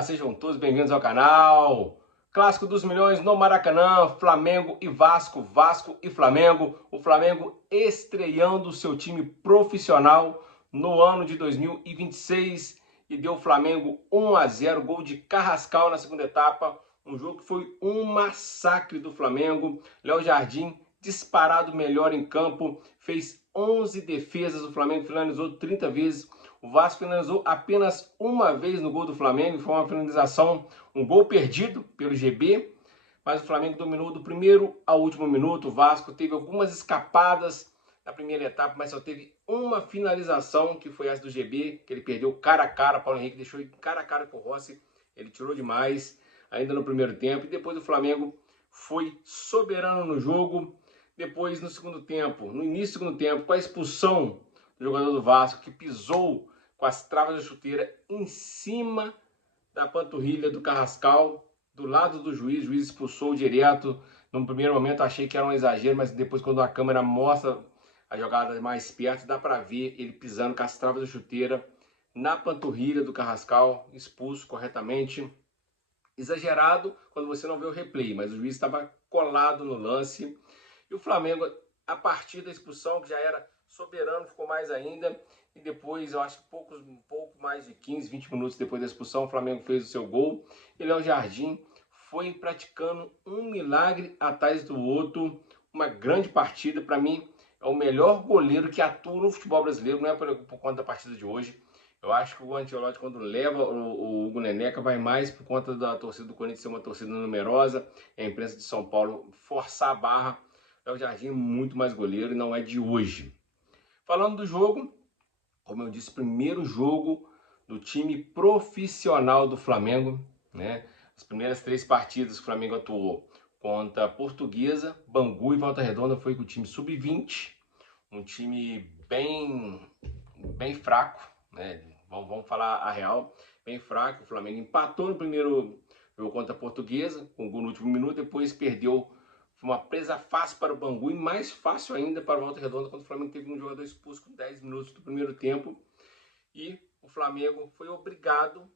Dia! Sejam todos bem-vindos ao canal. Clássico dos Milhões no Maracanã, Flamengo e Vasco, Vasco e Flamengo. O Flamengo estreando o seu time profissional no ano de 2026 e deu o Flamengo 1-0, gol de Carrascal na segunda etapa. Um jogo que foi um massacre do Flamengo. Léo Jardim, disparado melhor em campo, fez 11 defesas, o Flamengo finalizou 30 vezes. O Vasco finalizou apenas uma vez no gol do Flamengo, foi uma finalização, um gol perdido pelo GB, mas o Flamengo dominou do primeiro ao último minuto. O Vasco teve algumas escapadas na primeira etapa, mas só teve uma finalização, que foi essa do GB, que ele perdeu cara a cara. Paulo Henrique deixou ele cara a cara com o Rossi, ele tirou demais ainda no primeiro tempo, e depois o Flamengo foi soberano no jogo. Depois, no segundo tempo, no início do segundo tempo, com a expulsão do jogador do Vasco, que pisou com as travas da chuteira em cima da panturrilha do Carrascal, do lado do juiz. O juiz expulsou direto. No primeiro momento achei que era um exagero, mas depois, quando a câmera mostra a jogada mais perto, dá para ver ele pisando com as travas da chuteira na panturrilha do Carrascal, expulso corretamente. Exagerado quando você não vê o replay, mas o juiz estava colado no lance. E o Flamengo, a partir da expulsão, que já era soberano, ficou mais ainda. E depois, eu acho que um pouco mais de 15, 20 minutos depois da expulsão, o Flamengo fez o seu gol. E Léo Jardim foi praticando um milagre atrás do outro. Uma grande partida. Para mim, é o melhor goleiro que atua no futebol brasileiro. Não é por conta da partida de hoje. Eu acho que o Ancelotti, quando leva o Hugo Neneca, vai mais por conta da torcida do Corinthians ser uma torcida numerosa, a imprensa de São Paulo forçar a barra. O Jardim é muito mais goleiro e não é de hoje. Falando do jogo, como eu disse, primeiro jogo do time profissional do Flamengo, né? As primeiras 3 partidas que o Flamengo atuou contra a Portuguesa, Bangu e Volta Redonda foi com o time sub-20, um time bem fraco, né? Vamos falar a real, bem fraco. O Flamengo empatou no primeiro jogo contra a Portuguesa, com gol no último minuto, depois perdeu. Foi uma presa fácil para o Bangu e mais fácil ainda para o Volta Redonda, quando o Flamengo teve um jogador expulso com 10 minutos do primeiro tempo. E o Flamengo foi obrigado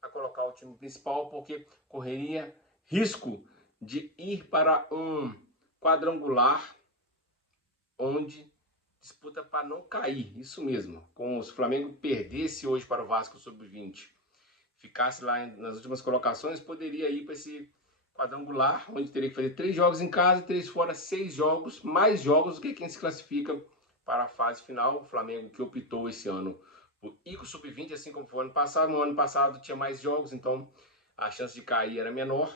a colocar o time principal, porque correria risco de ir para um quadrangular onde disputa para não cair. Isso mesmo. Se o Flamengo perdesse hoje para o Vasco Sub-20, ficasse lá nas últimas colocações, poderia ir para esse quadrangular, onde teria que fazer 3 jogos em casa e 3 fora, 6 jogos, mais jogos do que quem se classifica para a fase final. O Flamengo que optou esse ano por ir com o Sub-20, assim como foi ano passado. No ano passado tinha mais jogos, então a chance de cair era menor.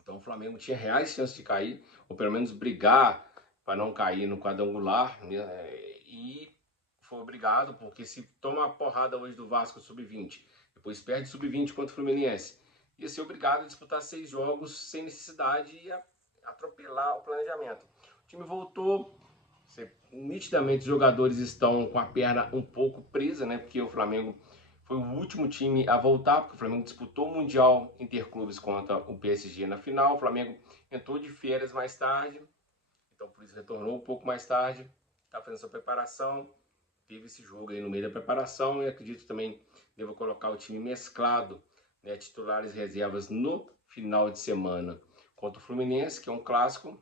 Então o Flamengo tinha reais chances de cair, ou pelo menos brigar para não cair no quadrangular, né? E foi obrigado, porque se toma uma porrada hoje do Vasco Sub-20, depois perde Sub-20 contra o Fluminense, ia ser obrigado a disputar 6 jogos sem necessidade e atropelar o planejamento. O time voltou, nitidamente os jogadores estão com a perna um pouco presa, né? Porque o Flamengo foi o último time a voltar, porque o Flamengo disputou o Mundial Interclubes contra o PSG na final. O Flamengo entrou de férias mais tarde, então por isso retornou um pouco mais tarde, está fazendo sua preparação. Teve esse jogo aí no meio da preparação e acredito também devo colocar o time mesclado, né, titulares e reservas no final de semana contra o Fluminense, que é um clássico,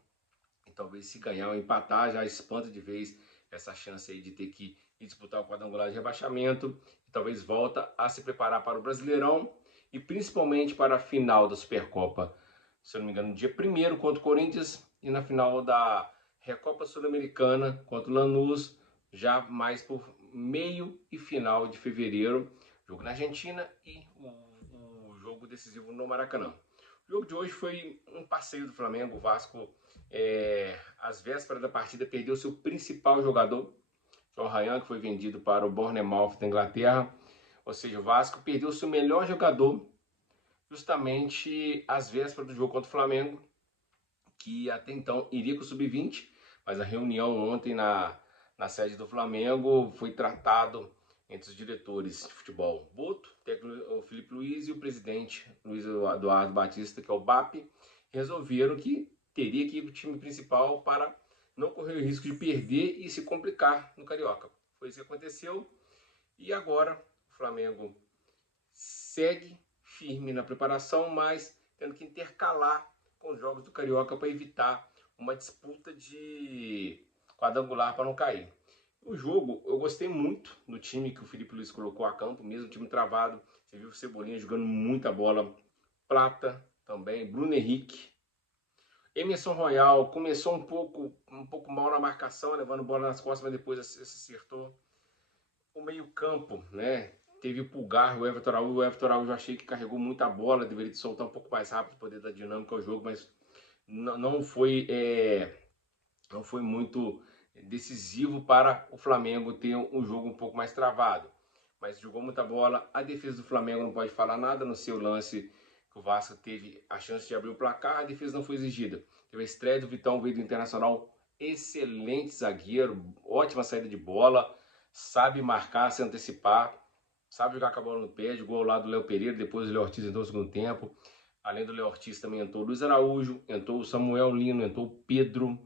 e talvez se ganhar ou empatar já espanta de vez essa chance aí de ter que ir disputar o quadrangular de rebaixamento, e talvez volta a se preparar para o Brasileirão e principalmente para a final da Supercopa, se eu não me engano, no dia 1º contra o Corinthians, e na final da Recopa Sul-Americana contra o Lanús, já mais por meio e final de fevereiro, jogo na Argentina e o jogo decisivo no Maracanã. O jogo de hoje foi um passeio do Flamengo. O Vasco, às vésperas da partida, perdeu seu principal jogador, John Ryan, que foi vendido para o Bournemouth da Inglaterra. Ou seja, o Vasco perdeu seu melhor jogador justamente às vésperas do jogo contra o Flamengo, que até então iria com o Sub-20, mas a reunião ontem na sede do Flamengo foi tratado entre os diretores de futebol, Boto, o Felipe Luiz, e o presidente Luiz Eduardo Batista, que é o BAP, resolveram que teria que ir para o time principal para não correr o risco de perder e se complicar no Carioca. Foi isso que aconteceu, e agora o Flamengo segue firme na preparação, mas tendo que intercalar com os jogos do Carioca para evitar uma disputa de quadrangular para não cair. O jogo, eu gostei muito do time que o Felipe Luiz colocou a campo, mesmo time travado. Você viu o Cebolinha jogando muita bola. Prata também, Bruno Henrique. Emerson Royal começou um pouco mal na marcação, levando bola nas costas, mas depois se acertou. O meio-campo, né? Teve o Pulgar, o Everton Araújo. O Everton Araújo eu achei que carregou muita bola, deveria soltar um pouco mais rápido, poder dar dinâmica ao jogo, mas não foi muito decisivo para o Flamengo ter um jogo um pouco mais travado. Mas jogou muita bola. A defesa do Flamengo não pode falar nada no seu lance, que o Vasco teve a chance de abrir o placar, a defesa não foi exigida. Teve a estreia do Vitão, veio do Internacional, excelente zagueiro, ótima saída de bola, sabe marcar, se antecipar, sabe jogar com a bola no pé, jogou ao lado do Léo Pereira, depois o Léo Ortiz entrou no segundo tempo. Além do Léo Ortiz também entrou o Luiz Araújo, entrou o Samuel Lino, entrou o Pedro,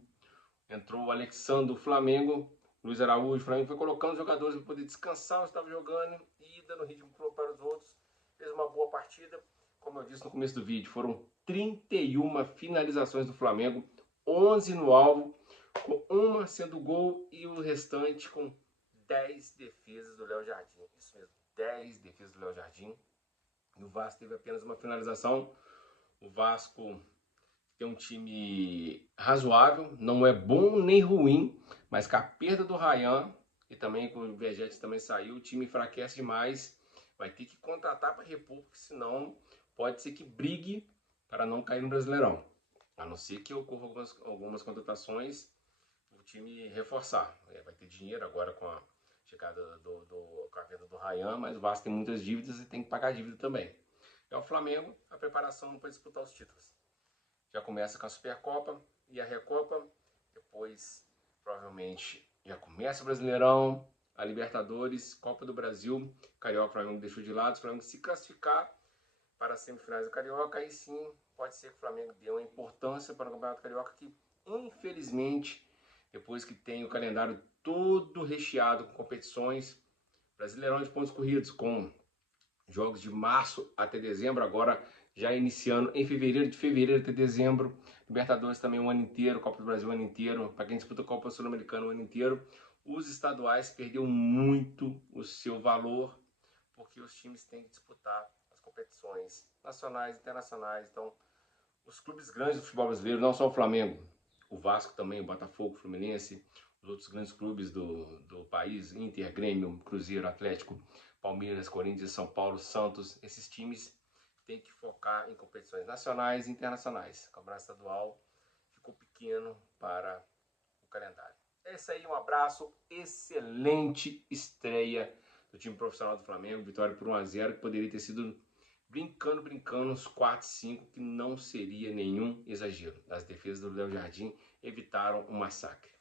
entrou o Alexandre do Flamengo. Luiz Araújo, o Flamengo foi colocando os jogadores para poder descansar, estava jogando e dando ritmo para os outros. Fez uma boa partida. Como eu disse no começo do vídeo, foram 31 finalizações do Flamengo, 11 no alvo, com uma sendo gol e o restante com 10 defesas do Léo Jardim. Isso mesmo, 10 defesas do Léo Jardim. E o Vasco teve apenas uma finalização. O Vasco tem um time razoável, não é bom nem ruim, mas com a perda do Ryan e também com o Vegetes também saiu, o time enfraquece demais. Vai ter que contratar para repor, porque senão pode ser que brigue para não cair no Brasileirão. A não ser que ocorra algumas contratações, o time reforçar. Vai ter dinheiro agora com a chegada com a venda do Ryan, mas o Vasco tem muitas dívidas e tem que pagar a dívida também. É o Flamengo, a preparação para disputar os títulos. Já começa com a Supercopa e a Recopa, depois provavelmente já começa o Brasileirão, a Libertadores, Copa do Brasil, Carioca, o Flamengo deixou de lado, o Flamengo se classificar para as semifinais do Carioca, aí sim pode ser que o Flamengo dê uma importância para o Campeonato Carioca, que infelizmente, depois que tem o calendário todo recheado com competições, Brasileirão de pontos corridos, com jogos de março até dezembro, agora já iniciando em fevereiro, de fevereiro até dezembro. Libertadores também o ano inteiro, Copa do Brasil o ano inteiro, para quem disputa a Copa Sul-Americana o ano inteiro. Os estaduais perderam muito o seu valor, porque os times têm que disputar as competições nacionais e internacionais. Então, os clubes grandes do futebol brasileiro, não só o Flamengo, o Vasco também, o Botafogo, o Fluminense, os outros grandes clubes do país, Inter, Grêmio, Cruzeiro, Atlético, Palmeiras, Corinthians, São Paulo, Santos, esses times têm que focar em competições nacionais e internacionais. O campeonato estadual ficou pequeno para o calendário. É isso aí, um abraço, excelente estreia do time profissional do Flamengo, vitória por 1-0, que poderia ter sido brincando uns 4-5, que não seria nenhum exagero. As defesas do Léo Jardim evitaram um massacre.